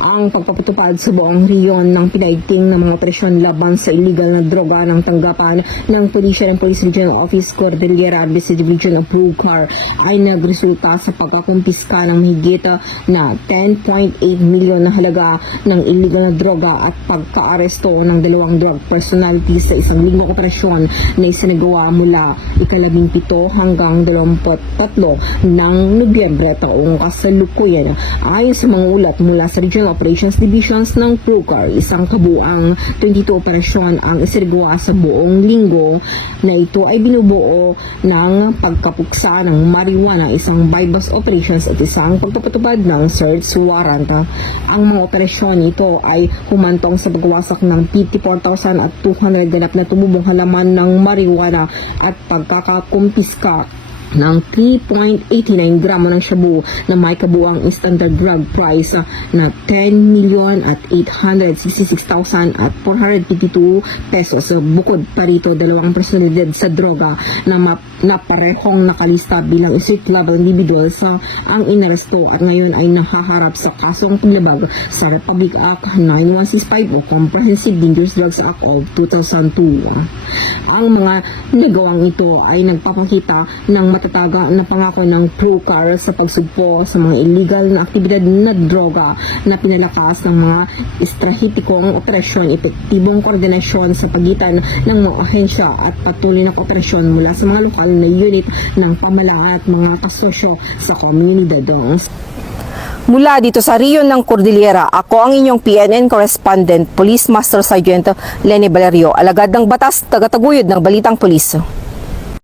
ang pagpapatupad sa buong riyon ng pinaigting ng mga operasyon laban sa illegal na droga ng tanggapan ng Pulisya ng Police Regional Office Cordillera Administrative Region of Brucar ay nagresulta sa pagkakumpiska ng mahigit na 10.8 milyon na halaga ng illegal na droga at pagkaaresto ng 2 drug personalities sa isang linggong operasyon na isinagawa mula ika-17 hanggang 23 ng Nobyembre taong kasalukuyan. Ayon sa mga ulat mula sa Regional Operations Divisions ng Brucar, isang kabuang 22 operasyon ang isinagawa sa buong linggo na ito ay binubuo ng pagkapuksa ng marijuana, isang bypass operations at isang pagpapatupad ng search warrant. Ang mga operasyon ito ay humantong sa pagwasak ng 54,200 ganap na tumubong halaman ng marijuana at pagkakakumpiska ng 3.89 gramo ng shabu na may kabuang standard drug price na 10,866,452 pesos. Bukod pa rito, 2 personalidad sa droga na parehong nakalista bilang street level individuals ang inaresto at ngayon ay nahaharap sa kasong paglabag sa Republic Act 9165 o Comprehensive Dangerous Drugs Act of 2002. Ang mga nagawang ito ay nagpapakita ng matataga na pangako ng Brucar sa pagsugpo sa mga illegal na aktibidad na droga na pinalakas ng mga estrahitikong operasyon, epektibong koordinasyon sa pagitan ng mga ahensya at patuloy na kooperasyon mula sa mga lokal na unit ng pamahalaan at mga kasosyo sa komunidad. Mula dito sa riyon ng Cordillera, ako ang inyong PNN correspondent, Police Master Sergeant Lenny Valerio, alagad ng batas, tagataguyod ng Balitang Pulis.